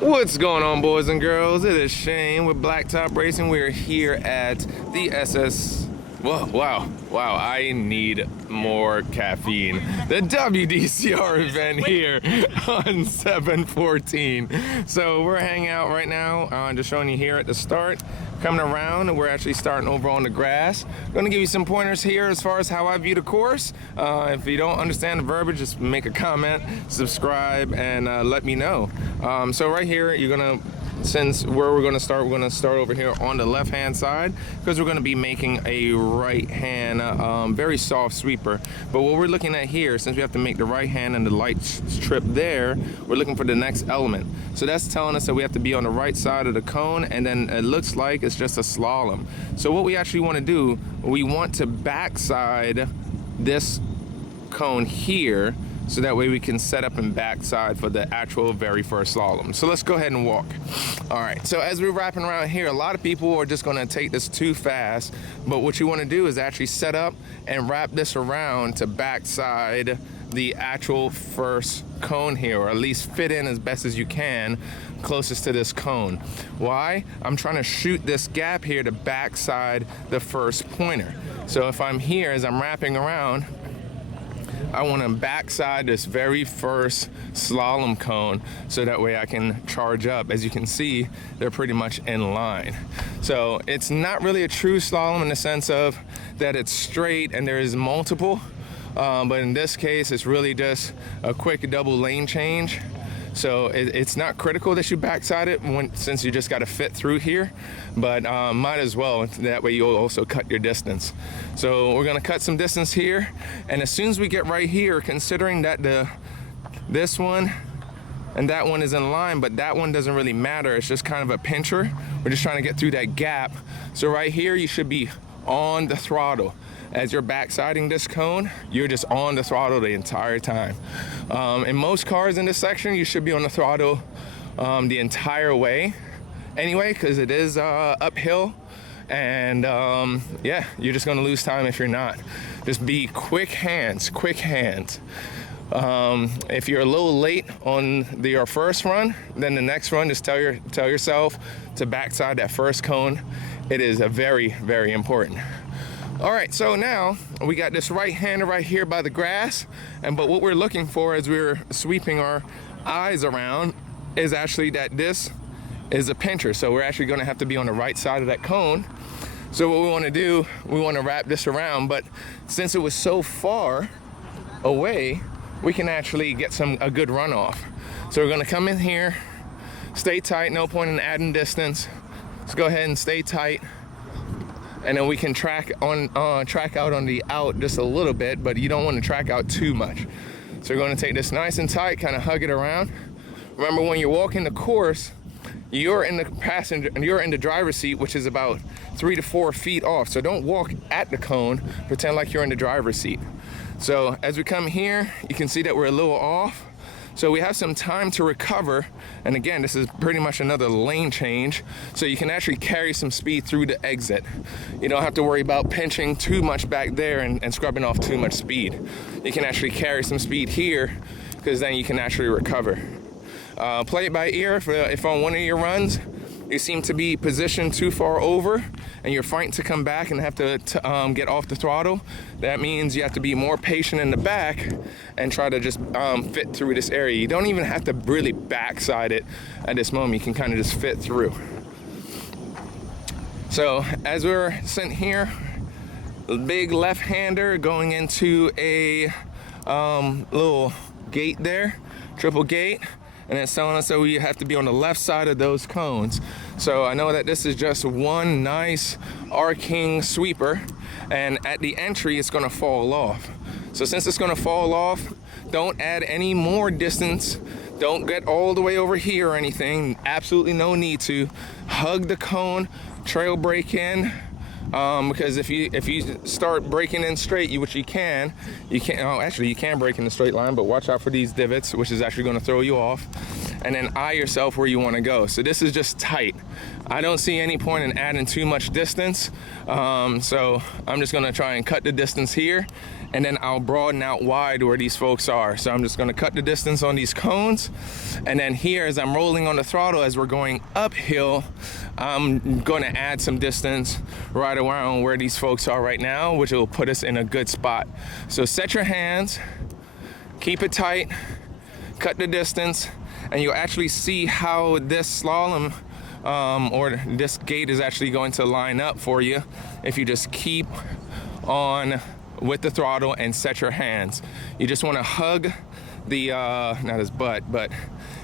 What's going on, boys and girls? It is Shane with Blacktop Racing. We're here at the Wow, I need more caffeine. The WDCR event here on 7/14. So we're hanging out right now, just showing you here at the start. Coming around, and we're actually starting over on the grass. Gonna give you some pointers here as far as how I view the course. If you don't understand the verbiage, just make a comment, subscribe, and let me know. So right here, you're gonna, since where we're gonna start over here on the left-hand side, because we're gonna be making a right-hand, very soft sweeper. But what we're looking at here, since we have to make the right hand and the light strip there, we're looking for the next element. So that's telling us that we have to be on the right side of the cone, and then it looks like it's just a slalom. So what we actually want to do, we want to backside this cone here, so that way we can set up and backside for the actual very first slalom. So let's go ahead and walk. All right, so as we're wrapping around here, a lot of people are just gonna take this too fast, but what you wanna do is actually set up and wrap this around to backside the actual first cone here, or at least fit in as best as you can closest to this cone. Why? I'm trying to shoot this gap here to backside the first pointer. So if I'm here, as I'm wrapping around, I want to backside this very first slalom cone, so that way I can charge up. As you can see, they're pretty much in line. So it's not really a true slalom in the sense of that it's straight and there is multiple, but in this case, it's really just a quick double lane change. So it's not critical that you backside it since you just got to fit through here, but might as well. That way you'll also cut your distance. So we're gonna cut some distance here, and as soon as we get right here, considering that this one and that one is in line, but that one doesn't really matter. It's just kind of a pincher. We're just trying to get through that gap. So right here, you should be on the throttle. As you're backsiding this cone, you're just on the throttle the entire time. In most cars in this section, you should be on the throttle the entire way anyway, because it is uphill, and yeah, you're just gonna lose time if you're not. Just be quick hands, quick hands. If you're a little late on your first run, then the next run, just tell yourself to backside that first cone. It is a very, very important. All right, so now we got this right-hander right here by the grass, but what we're looking for as we're sweeping our eyes around is actually that this is a pincher. So we're actually gonna have to be on the right side of that cone. So what we wanna do, we wanna wrap this around, but since it was so far away, we can actually get a good runoff. So we're gonna come in here, stay tight, no point in adding distance. Let's go ahead and stay tight. And then we can track out on the out just a little bit, but you don't want to track out too much. So we're going to take this nice and tight, kind of hug it around. Remember, when you're walking the course, you're in the driver's seat, which is about 3 to 4 feet off. So don't walk at the cone, pretend like you're in the driver's seat. So as we come here, you can see that we're a little off. So we have some time to recover, and again, this is pretty much another lane change, so you can actually carry some speed through the exit. You don't have to worry about pinching too much back there and scrubbing off too much speed. You can actually carry some speed here, because then you can actually recover. Play it by ear. If on one of your runs you seem to be positioned too far over and you're fighting to come back and have to get off the throttle, that means you have to be more patient in the back and try to just fit through this area. You don't even have to really backside it at this moment. You can kind of just fit through. So as we're sitting here, big left-hander going into a little gate there, triple gate. And it's telling us that we have to be on the left side of those cones. So I know that this is just one nice arcing sweeper, and at the entry it's gonna fall off. So since it's gonna fall off, don't add any more distance. Don't get all the way over here or anything. Absolutely no need to. Hug the cone, trail brake in, because if you start breaking in straight, which you can break in the straight line, but watch out for these divots, which is actually going to throw you off. And then eye yourself where you want to go. So this is just tight. I don't see any point in adding too much distance, so I'm just going to try and cut the distance here, and then I'll broaden out wide where these folks are. So I'm just gonna cut the distance on these cones, and then here as I'm rolling on the throttle as we're going uphill, I'm gonna add some distance right around where these folks are right now, which will put us in a good spot. So set your hands, keep it tight, cut the distance, and you'll actually see how this slalom or this gate is actually going to line up for you if you just keep on with the throttle and set your hands. You just want to hug the not his butt, but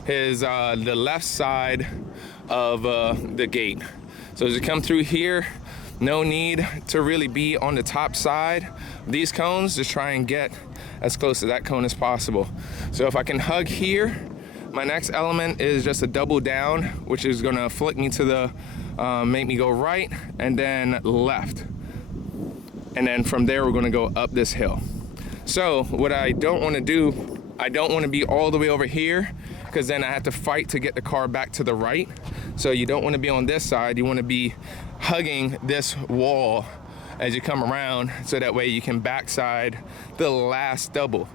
his the left side of the gate. So as you come through here, no need to really be on the top side of these cones. Just try and get as close to that cone as possible. So if I can hug here, my next element is just a double down, which is gonna flick me to the, make me go right and then left. And then from there, we're gonna go up this hill. So what I don't wanna do, I don't wanna be all the way over here, because then I have to fight to get the car back to the right. So you don't wanna be on this side, you wanna be hugging this wall as you come around, so that way you can backside the last double.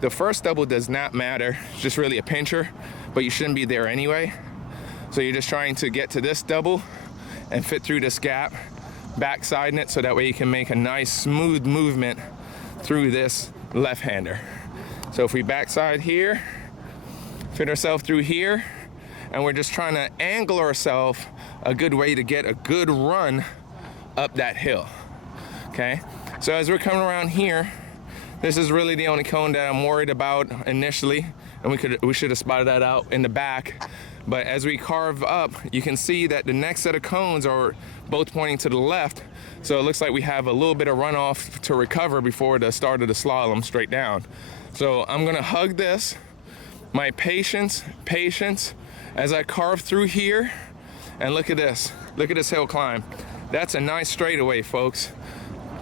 The first double does not matter, it's just really a pincher, but you shouldn't be there anyway. So you're just trying to get to this double and fit through this gap, backsiding it, so that way you can make a nice smooth movement through this left-hander. So if we backside here, fit ourselves through here, and we're just trying to angle ourselves a good way to get a good run up that hill, okay? So as we're coming around here, this is really the only cone that I'm worried about initially, and we should have spotted that out in the back. But as we carve up, you can see that the next set of cones are both pointing to the left. So it looks like we have a little bit of runoff to recover before the start of the slalom straight down. So I'm gonna hug this. My patience, as I carve through here, and look at this hill climb. That's a nice straightaway, folks.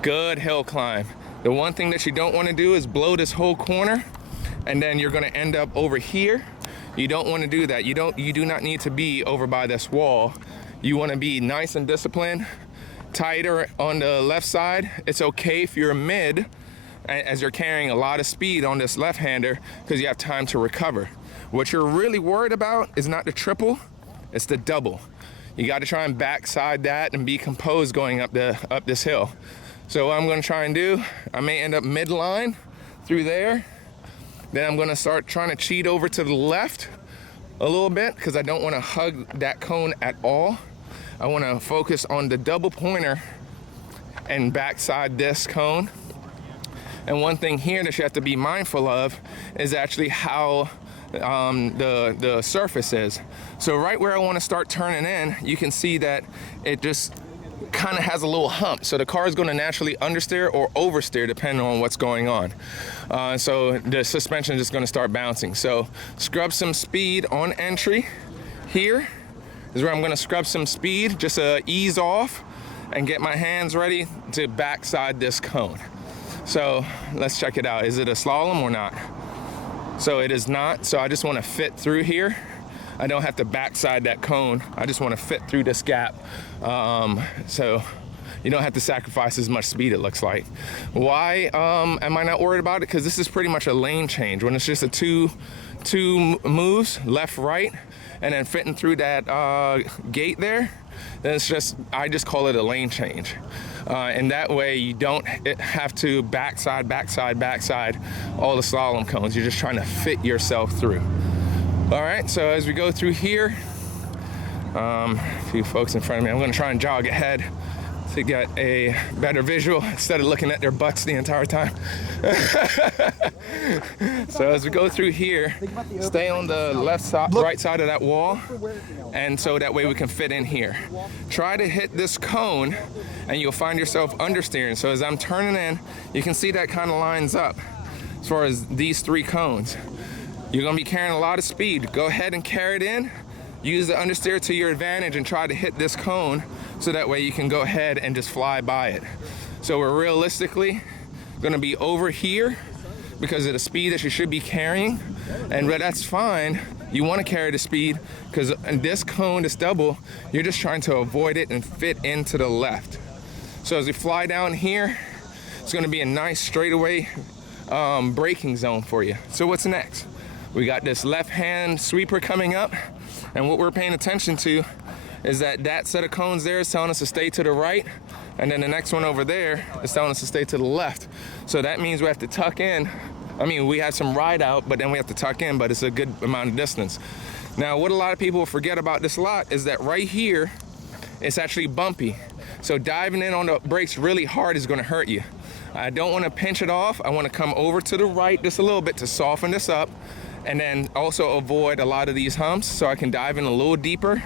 Good hill climb. The one thing that you don't want to do is blow this whole corner, and then you're going to end up over here. You don't want to do that. You do not need to be over by this wall. You want to be nice and disciplined, tighter on the left side. It's okay if you're mid, as you're carrying a lot of speed on this left-hander, because you have time to recover. What you're really worried about is not the triple, it's the double. You got to try and backside that and be composed going up this hill. So what I'm gonna try and do, I may end up midline through there. Then I'm gonna start trying to cheat over to the left a little bit, because I don't wanna hug that cone at all. I wanna focus on the double pointer and backside this cone. And one thing here that you have to be mindful of is actually how the surface is. So right where I wanna start turning in, you can see that it just kind of has a little hump, so the car is going to naturally understeer or oversteer depending on what's going on. So the suspension is just going to start bouncing. So scrub some speed on entry. Here is where I'm going to scrub some speed just to ease off and get my hands ready to backside this cone. So let's check it out. Is it a slalom or not? So it is not. So I just want to fit through here. I don't have to backside that cone. I just want to fit through this gap. So you don't have to sacrifice as much speed, it looks like. Why am I not worried about it? Because this is pretty much a lane change. When it's just a two moves, left, right, and then fitting through that gate there, then it's just, I just call it a lane change. And that way you don't have to backside all the slalom cones. You're just trying to fit yourself through. All right, so as we go through here, a few folks in front of me, I'm gonna try and jog ahead to get a better visual instead of looking at their butts the entire time. So as we go through here, stay on the left side, right side of that wall, and so that way we can fit in here. Try to hit this cone and you'll find yourself understeering. So as I'm turning in, you can see that kind of lines up as far as these three cones. You're gonna be carrying a lot of speed. Go ahead and carry it in. Use the understeer to your advantage and try to hit this cone so that way you can go ahead and just fly by it. So we're realistically gonna be over here because of the speed that you should be carrying, and that's fine. You wanna carry the speed because in this cone, this double, you're just trying to avoid it and fit into the left. So as we fly down here, It's gonna be a nice straightaway braking zone for you. So what's next? We got this left-hand sweeper coming up, and what we're paying attention to is that set of cones there is telling us to stay to the right, and then the next one over there is telling us to stay to the left. So that means we have to tuck in. I mean, we have some ride out, but then we have to tuck in, but it's a good amount of distance. Now, what a lot of people forget about this lot is that right here, it's actually bumpy. So diving in on the brakes really hard is gonna hurt you. I don't wanna pinch it off. I wanna come over to the right just a little bit to soften this up, and then also avoid a lot of these humps so I can dive in a little deeper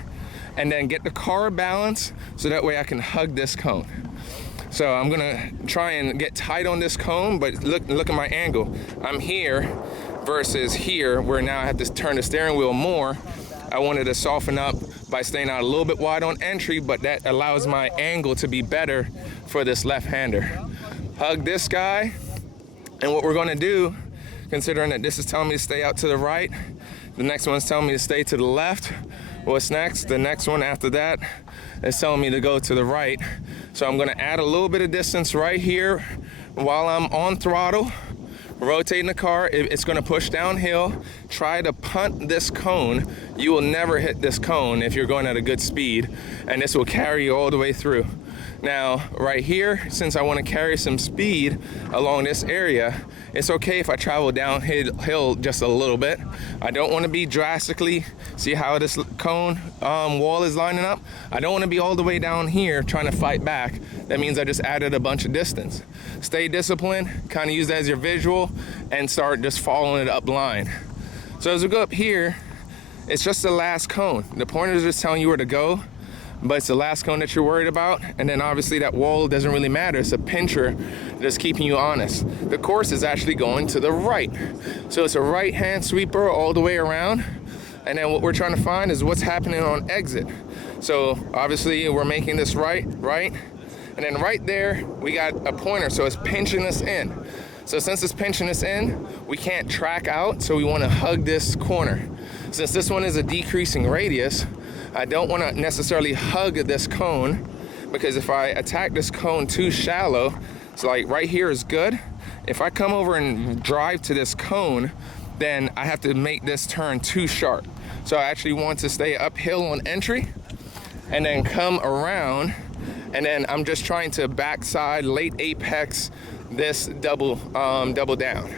and then get the car balance so that way I can hug this cone. So I'm gonna try and get tight on this cone, but look at my angle. I'm here versus here, where now I have to turn the steering wheel more. I wanted to soften up by staying out a little bit wide on entry, but that allows my angle to be better for this left-hander. Hug this guy, and what we're gonna do, considering that this is telling me to stay out to the right, the next one's telling me to stay to the left. What's next? The next one after that is telling me to go to the right. So I'm gonna add a little bit of distance right here while I'm on throttle, rotating the car. It's gonna push downhill. Try to punt this cone. You will never hit this cone if you're going at a good speed, and this will carry you all the way through. Now, right here, since I want to carry some speed along this area, it's okay if I travel downhill just a little bit. I don't want to be drastically, see how this cone wall is lining up? I don't want to be all the way down here trying to fight back. That means I just added a bunch of distance. Stay disciplined, kind of use that as your visual, and start just following it up line. So as we go up here, it's just the last cone. The pointer is just telling you where to go, but it's the last cone that you're worried about. And then obviously that wall doesn't really matter. It's a pincher that's keeping you honest. The course is actually going to the right. So it's a right-hand sweeper all the way around. And then what we're trying to find is what's happening on exit. So obviously we're making this right, and then right there, we got a pointer, so it's pinching us in. So since it's pinching us in, we can't track out, so we wanna hug this corner. Since this one is a decreasing radius, I don't wanna necessarily hug this cone, because if I attack this cone too shallow, so like right here is good. If I come over and drive to this cone, then I have to make this turn too sharp. So I actually want to stay uphill on entry and then come around, and then I'm just trying to backside late apex this double down.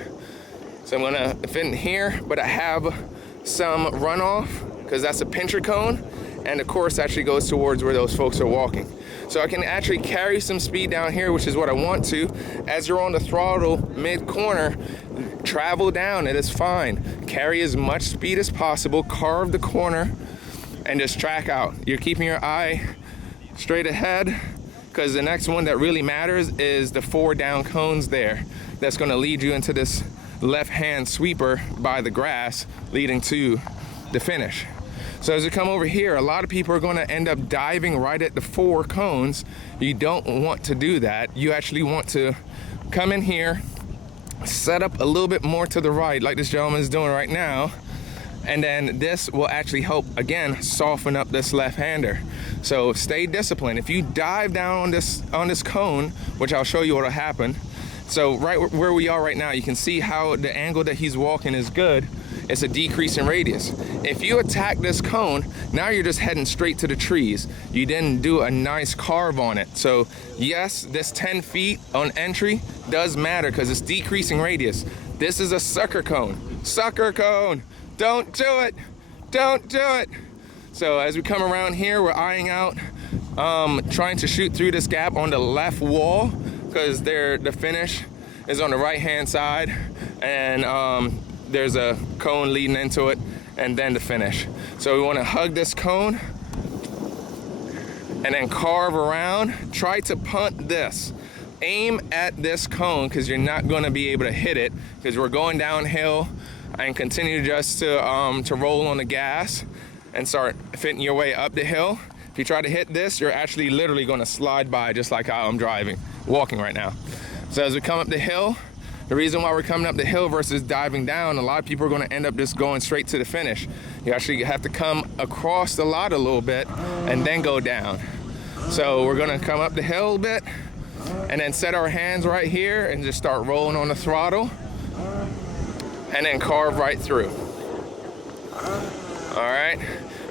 So I'm gonna fit in here, but I have some runoff because that's a pincher cone, and the course actually goes towards where those folks are walking. So I can actually carry some speed down here, which is what I want to. As you're on the throttle mid-corner, travel down, it is fine. Carry as much speed as possible, carve the corner, and just track out. You're keeping your eye straight ahead, because the next one that really matters is the 4 down cones there. That's gonna lead you into this left-hand sweeper by the grass, leading to the finish. So as you come over here, a lot of people are gonna end up diving right at the 4 cones. You don't want to do that. You actually want to come in here, set up a little bit more to the right, like this gentleman is doing right now, and then this will actually help, again, soften up this left-hander. So stay disciplined. If you dive down on this cone, which I'll show you what'll happen. So right where we are right now, you can see how the angle that he's walking is good. It's a decrease in radius. If you attack this cone, now you're just heading straight to the trees. You didn't do a nice carve on it. So yes, this 10 feet on entry does matter because it's decreasing radius. This is a sucker cone. Sucker cone! Don't do it! Don't do it! So as we come around here, we're eyeing out, trying to shoot through this gap on the left wall, because the finish is on the right-hand side, and there's a cone leading into it, and then the finish. So we want to hug this cone, and then carve around. Try to punt this. Aim at this cone, because you're not going to be able to hit it, because we're going downhill, and continue just to roll on the gas and start fitting your way up the hill. If you try to hit this, you're actually literally going to slide by, just like how I'm walking right now. So as we come up the hill, the reason why we're coming up the hill versus diving down, a lot of people are going to end up just going straight to the finish. You actually have to come across the lot a little bit and then go down. So we're going to come up the hill a bit, and then set our hands right here and just start rolling on the throttle, and then carve right through. All right,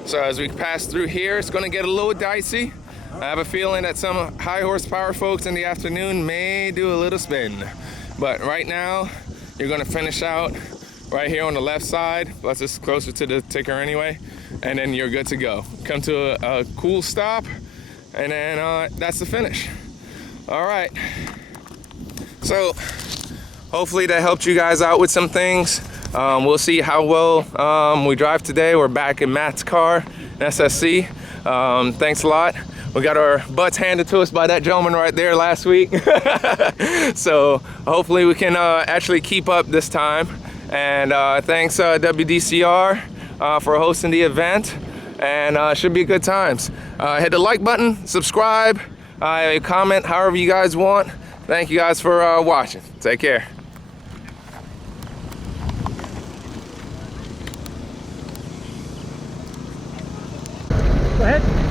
so as we pass through here, it's gonna get a little dicey. I have a feeling that some high horsepower folks in the afternoon may do a little spin. But right now, you're gonna finish out right here on the left side, plus it's closer to the ticker anyway, and then you're good to go. Come to a cool stop, and then that's the finish. All right, so hopefully that helped you guys out with some things. We'll see how well we drive today. We're back in Matt's car, SSC. Thanks a lot. We got our butts handed to us by that gentleman right there last week. So hopefully we can actually keep up this time. And thanks WDCR for hosting the event. And should be good times. Hit the like button, subscribe, comment however you guys want. Thank you guys for watching. Take care. Go ahead.